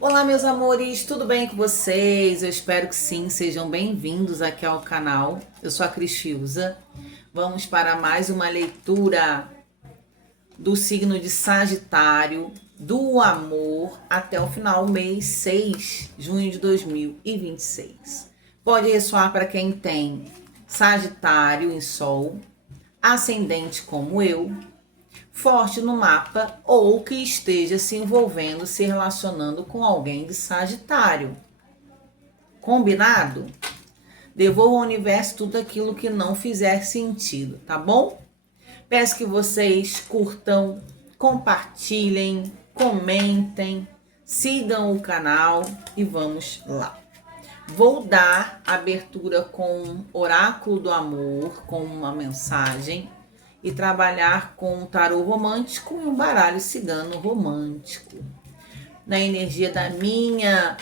Olá, meus amores, tudo bem com vocês? Eu espero que sim, sejam bem-vindos aqui ao canal. Eu sou a Cris Fiuza. Vamos para mais uma leitura do signo de Sagitário, do amor, até o final, mês 6, junho de 2026. Pode ressoar para quem tem Sagitário em Sol, ascendente como eu, forte no mapa ou que esteja se envolvendo, se relacionando com alguém de Sagitário. Combinado? Devolva ao universo tudo aquilo que não fizer sentido, tá bom? Peço que vocês curtam, compartilhem, comentem, sigam o canal e vamos lá. Vou dar abertura com Oráculo do Amor, com uma mensagem, e trabalhar com um tarô romântico e um baralho cigano romântico, na energia da minha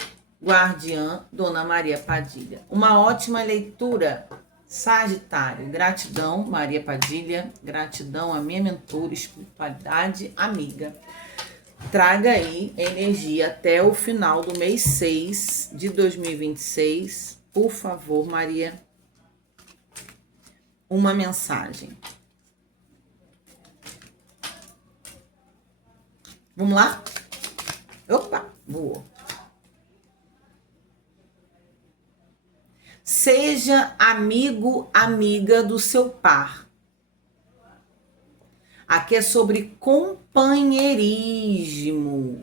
guardiã, Dona Maria Padilha. Uma ótima leitura, Sagitário. Gratidão, Maria Padilha. Gratidão a minha mentora, espiritualidade amiga. Traga aí energia até o final do mês 6 de 2026. Por favor, Maria. Uma mensagem. Vamos lá? Opa, voou. Seja amigo, amiga do seu par. Aqui é sobre companheirismo.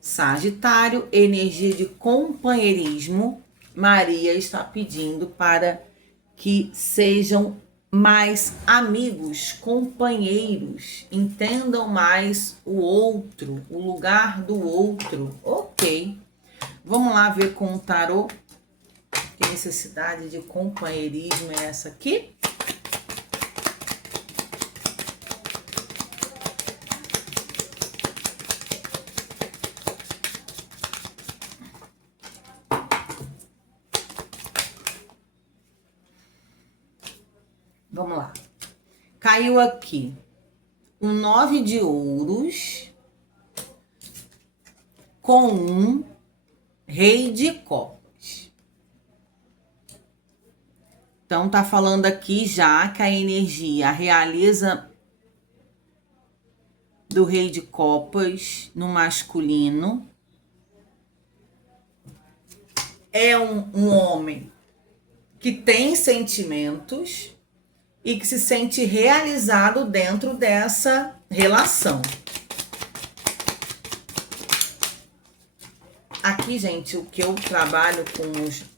Sagitário, energia de companheirismo. Maria está pedindo para que sejam mais amigos, companheiros, entendam mais o outro, o lugar do outro. Ok. Vamos lá ver com o tarô. Que necessidade de companheirismo é essa aqui? Vamos lá. Caiu aqui um 9 de ouros com um rei de copas. Então tá falando aqui já que a energia, a realeza do rei de copas no masculino é um homem que tem sentimentos e que se sente realizado dentro dessa relação. Aqui, gente, o que eu trabalho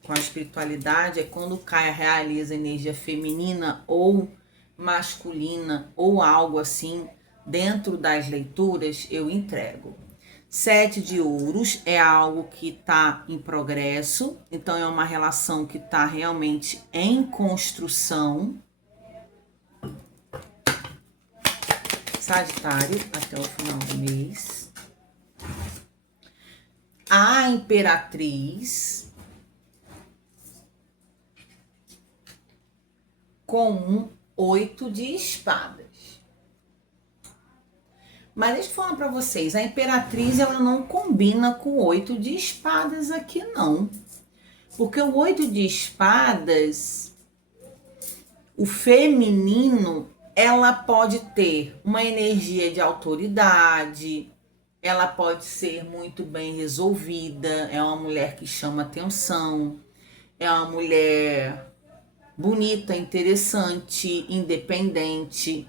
com a espiritualidade é quando cai, realiza energia feminina ou masculina ou algo assim, dentro das leituras, eu entrego. 7 de ouros é algo que está em progresso, então é uma relação que está realmente em construção. Sagitário, até o final do mês. A Imperatriz com um 8 de espadas. Mas deixa eu falar para vocês, a Imperatriz ela não combina com o 8 de espadas aqui não. Porque o 8 de espadas, o feminino, ela pode ter uma energia de autoridade, ela pode ser muito bem resolvida, é uma mulher que chama atenção, é uma mulher bonita, interessante, independente.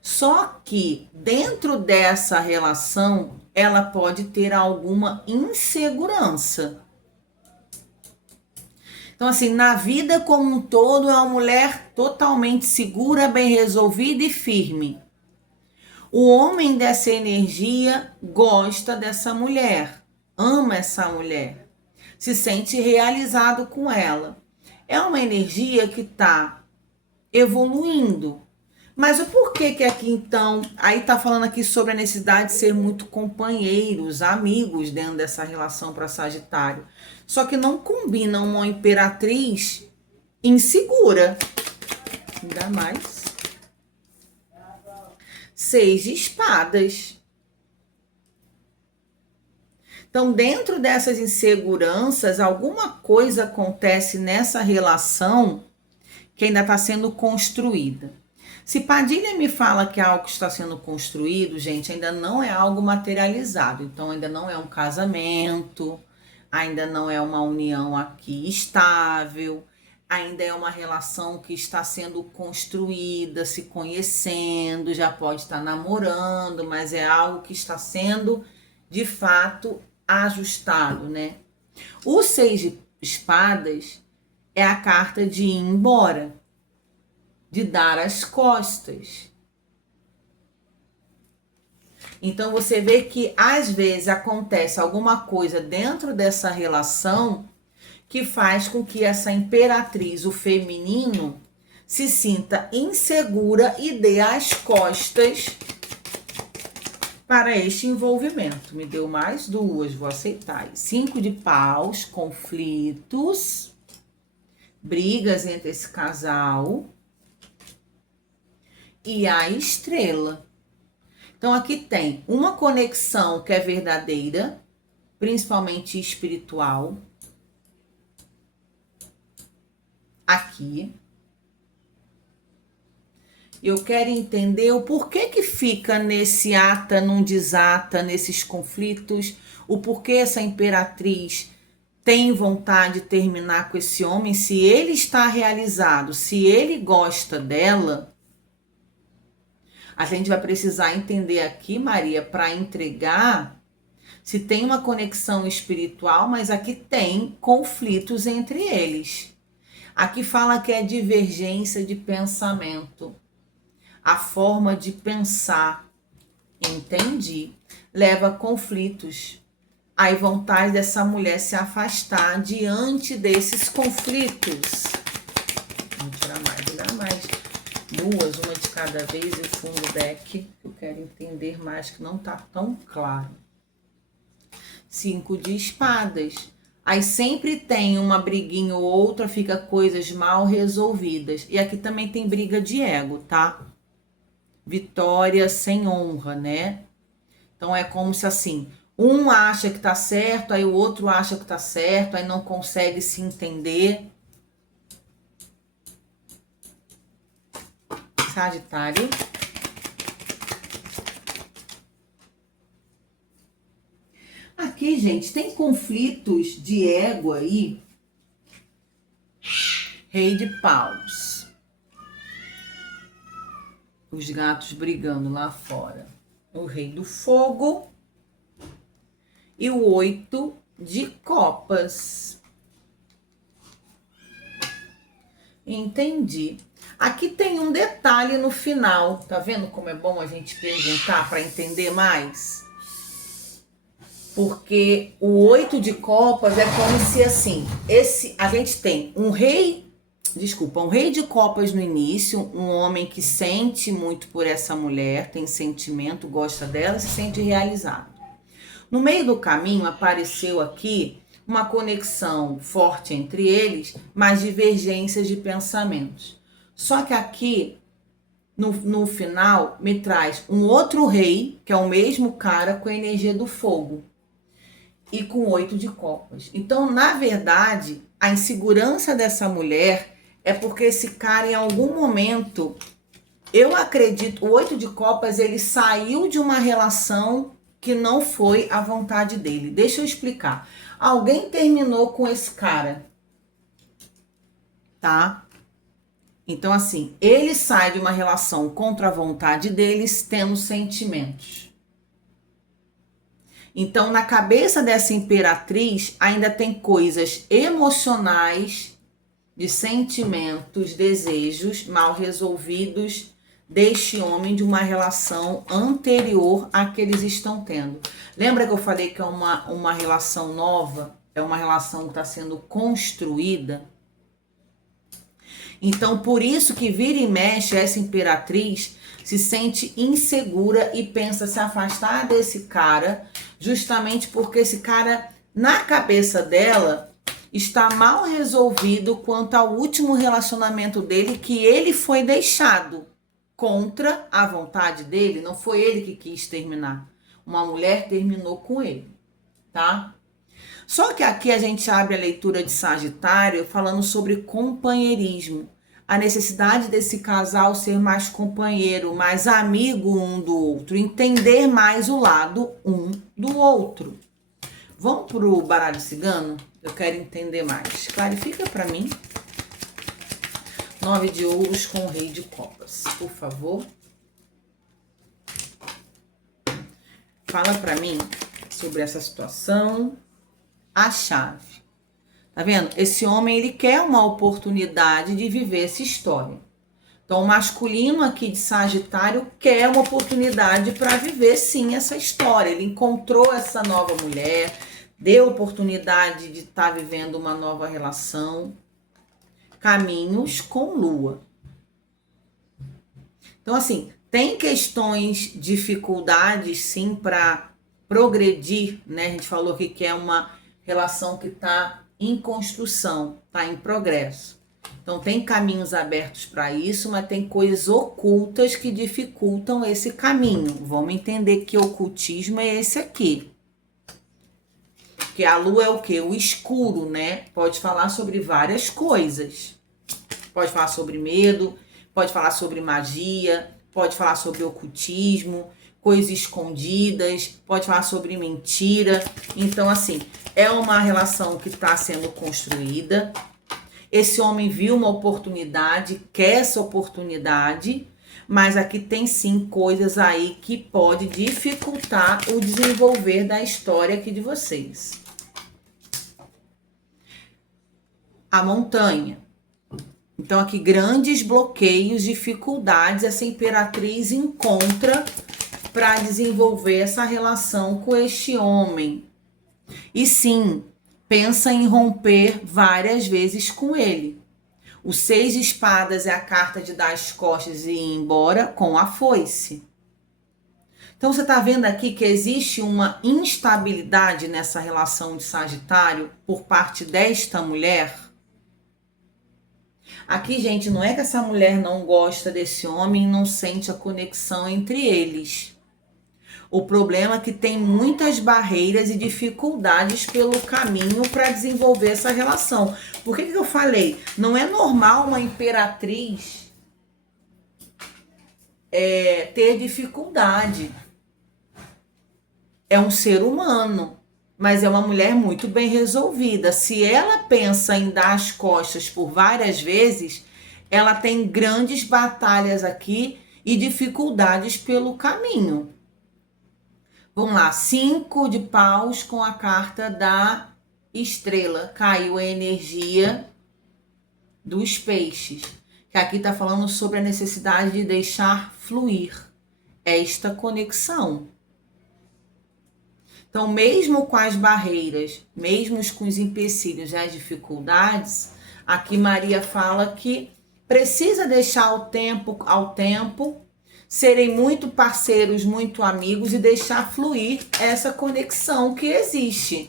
Só que dentro dessa relação, ela pode ter alguma insegurança. Então, assim, na vida como um todo, é uma mulher totalmente segura, bem resolvida e firme. O homem dessa energia gosta dessa mulher, ama essa mulher, se sente realizado com ela. É uma energia que está evoluindo. Mas o porquê que aqui então, aí tá falando aqui sobre a necessidade de ser muito companheiros, amigos dentro dessa relação para Sagitário. Só que não combina uma imperatriz insegura. Ainda mais. 6 de espadas. Então, dentro dessas inseguranças, alguma coisa acontece nessa relação que ainda está sendo construída. Se Padilha me fala que algo está sendo construído, gente, ainda não é algo materializado. Então, ainda não é um casamento, ainda não é uma união aqui estável, ainda é uma relação que está sendo construída, se conhecendo, já pode estar namorando, mas é algo que está sendo, de fato, ajustado, né? O 6 de espadas é a carta de ir embora, de dar as costas. Então você vê que às vezes acontece alguma coisa dentro dessa relação que faz com que essa imperatriz, o feminino, se sinta insegura e dê as costas para este envolvimento. Me deu mais duas, vou aceitar. 5 de paus, conflitos, brigas entre esse casal e a estrela. Então aqui tem uma conexão que é verdadeira, principalmente espiritual. Aqui. Eu quero entender o porquê que fica nesse ata, num desata, nesses conflitos, o porquê essa imperatriz tem vontade de terminar com esse homem, se ele está realizado, se ele gosta dela. A gente vai precisar entender aqui, Maria, para entregar, se tem uma conexão espiritual, mas aqui tem conflitos entre eles. Aqui fala que é divergência de pensamento. A forma de pensar, entendi, leva a conflitos. Aí vontade dessa mulher se afastar diante desses conflitos. Vamos tirar mais, vou dar mais duas, uma de cada vez e o fundo deck, que eu quero entender mais, que não tá tão claro. 5 de espadas. Aí sempre tem uma briguinha ou outra, fica coisas mal resolvidas. E aqui também tem briga de ego, tá? Vitória sem honra, né? Então é como se assim, um acha que tá certo, aí o outro acha que tá certo, aí não consegue se entender. Sagitário. Aqui, gente, tem conflitos de ego aí. Rei de paus. Os gatos brigando lá fora. O rei do fogo. E o 8 de copas. Entendi. Aqui tem um detalhe no final. Tá vendo como é bom a gente perguntar para entender mais? Porque o 8 de copas é como se assim, a gente tem um rei de copas no início, um homem que sente muito por essa mulher, tem sentimento, gosta dela, se sente realizado. No meio do caminho apareceu aqui uma conexão forte entre eles, mas divergências de pensamentos. Só que aqui, no final, me traz um outro rei, que é o mesmo cara com a energia do fogo. E com 8 de copas. Então, na verdade, a insegurança dessa mulher é porque esse cara, em algum momento, eu acredito, o 8 de copas, ele saiu de uma relação que não foi a vontade dele. Deixa eu explicar. Alguém terminou com esse cara, tá? Então, assim, ele sai de uma relação contra a vontade deles, tendo sentimentos. Então, na cabeça dessa imperatriz, ainda tem coisas emocionais, de sentimentos, desejos mal resolvidos deste homem de uma relação anterior à que eles estão tendo. Lembra que eu falei que é uma relação nova? É uma relação que está sendo construída? Então, por isso que vira e mexe, essa imperatriz se sente insegura e pensa se afastar desse cara, justamente porque esse cara, na cabeça dela, está mal resolvido quanto ao último relacionamento dele, que ele foi deixado contra a vontade dele, não foi ele que quis terminar. Uma mulher terminou com ele. tá? Só que aqui a gente abre a leitura de Sagitário falando sobre companheirismo. A necessidade desse casal ser mais companheiro, mais amigo um do outro, entender mais o lado um do outro. Vamos pro baralho cigano? Eu quero entender mais. Clarifica para mim. 9 de ouros com o rei de copas, por favor. Fala para mim sobre essa situação. A chave. Tá vendo? Esse homem, ele quer uma oportunidade de viver essa história. Então, o masculino aqui de Sagitário quer uma oportunidade para viver, sim, essa história. Ele encontrou essa nova mulher, deu oportunidade de estar vivendo uma nova relação. Caminhos com lua. Então, assim, tem questões, dificuldades, sim, para progredir, né? A gente falou aqui que é uma relação que está em construção, está em progresso. Então, tem caminhos abertos para isso, mas tem coisas ocultas que dificultam esse caminho. Vamos entender que ocultismo é esse aqui. Porque a lua é o quê? O escuro, né? Pode falar sobre várias coisas. Pode falar sobre medo, pode falar sobre magia, pode falar sobre ocultismo, coisas escondidas, pode falar sobre mentira. Então, assim, é uma relação que está sendo construída. Esse homem viu uma oportunidade, quer essa oportunidade, mas aqui tem sim coisas aí que pode dificultar o desenvolver da história aqui de vocês. A montanha. Então, aqui, grandes bloqueios, dificuldades, essa imperatriz encontra para desenvolver essa relação com este homem. E sim, pensa em romper várias vezes com ele. O 6 de espadas é a carta de dar as costas e ir embora com a foice. Então, você está vendo aqui que existe uma instabilidade nessa relação de Sagitário por parte desta mulher. Aqui, gente, não é que essa mulher não gosta desse homem e não sente a conexão entre eles. O problema é que tem muitas barreiras e dificuldades pelo caminho para desenvolver essa relação. Por que eu falei? Não é normal uma imperatriz ter dificuldade. É um ser humano, mas é uma mulher muito bem resolvida. Se ela pensa em dar as costas por várias vezes, ela tem grandes batalhas aqui e dificuldades pelo caminho. Vamos lá, 5 de paus com a carta da estrela. Caiu a energia dos peixes. Que aqui está falando sobre a necessidade de deixar fluir esta conexão. Então, mesmo com as barreiras, mesmo com os empecilhos e as dificuldades, aqui Maria fala que precisa deixar ao tempo, serem muito parceiros, muito amigos e deixar fluir essa conexão que existe.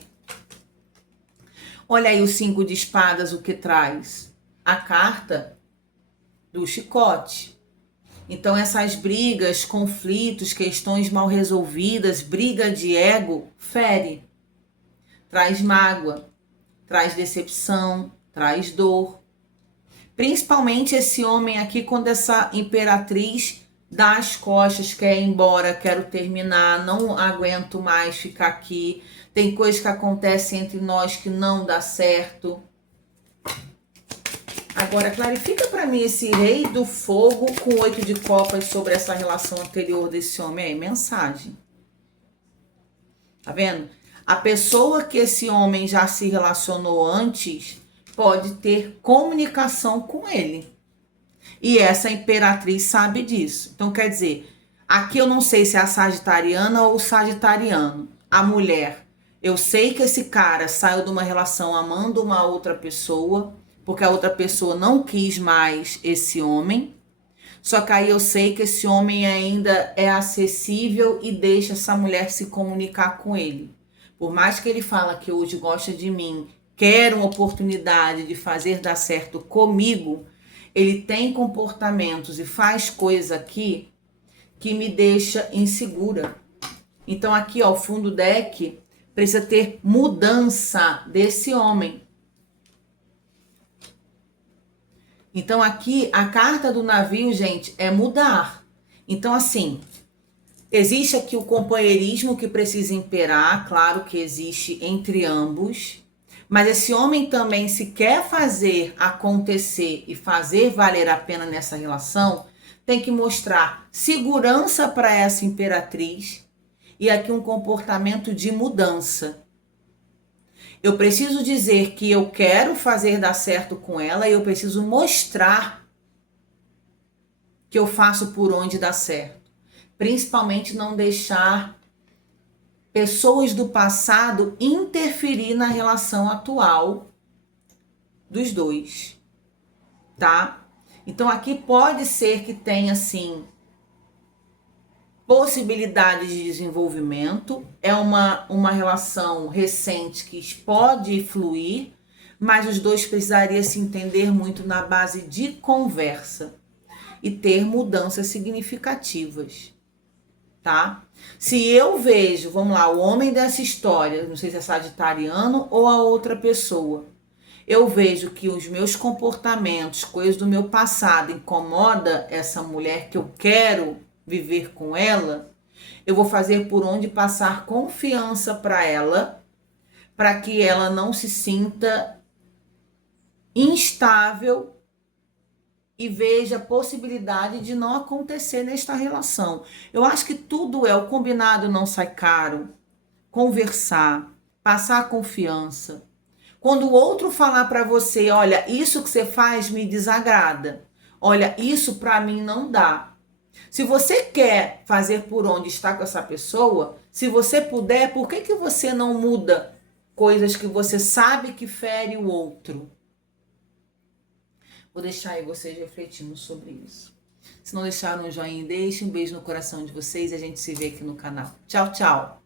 Olha aí o 5 de espadas, o que traz? A carta do chicote. Então, essas brigas, conflitos, questões mal resolvidas, briga de ego, fere. Traz mágoa, traz decepção, traz dor. Principalmente esse homem aqui, quando essa imperatriz dá as costas, quer ir embora, quero terminar, não aguento mais ficar aqui. Tem coisas que acontecem entre nós que não dá certo. Agora, clarifica para mim esse rei do fogo com 8 de copas sobre essa relação anterior desse homem aí. Mensagem. Tá vendo? A pessoa que esse homem já se relacionou antes pode ter comunicação com ele. E essa imperatriz sabe disso. Então, quer dizer, aqui eu não sei se é a sagitariana ou o sagitariano. A mulher, eu sei que esse cara saiu de uma relação amando uma outra pessoa, porque a outra pessoa não quis mais esse homem. Só que aí eu sei que esse homem ainda é acessível e deixa essa mulher se comunicar com ele. Por mais que ele fala que hoje gosta de mim, quer uma oportunidade de fazer dar certo comigo, ele tem comportamentos e faz coisas aqui que me deixa insegura. Então aqui, ó, o fundo deck Precisa ter mudança desse homem. Então aqui a carta do navio, gente, é mudar. Então assim, existe aqui o companheirismo que precisa imperar, claro que existe entre ambos, mas esse homem também, se quer fazer acontecer e fazer valer a pena nessa relação, tem que mostrar segurança para essa imperatriz e aqui um comportamento de mudança. Eu preciso dizer que eu quero fazer dar certo com ela e eu preciso mostrar que eu faço por onde dá certo. Principalmente não deixar pessoas do passado interferir na relação atual dos dois, tá? Então aqui pode ser que tenha, assim, possibilidades de desenvolvimento, é uma relação recente que pode fluir, mas os dois precisariam se entender muito na base de conversa e ter mudanças significativas, tá? Se eu vejo, vamos lá, o homem dessa história, não sei se é sagitariano ou a outra pessoa, eu vejo que os meus comportamentos, coisas do meu passado incomoda essa mulher que eu quero viver com ela, eu vou fazer por onde passar confiança para ela, para que ela não se sinta instável e veja a possibilidade de não acontecer nesta relação. Eu acho que tudo o combinado não sai caro. Conversar, passar confiança. Quando o outro falar para você, olha, isso que você faz me desagrada. Olha, isso para mim não dá. Se você quer fazer por onde está com essa pessoa, se você puder, por que você não muda coisas que você sabe que fere o outro? Vou deixar aí vocês refletindo sobre isso. Se não deixaram um joinha, deixe um beijo no coração de vocês e a gente se vê aqui no canal. Tchau, tchau!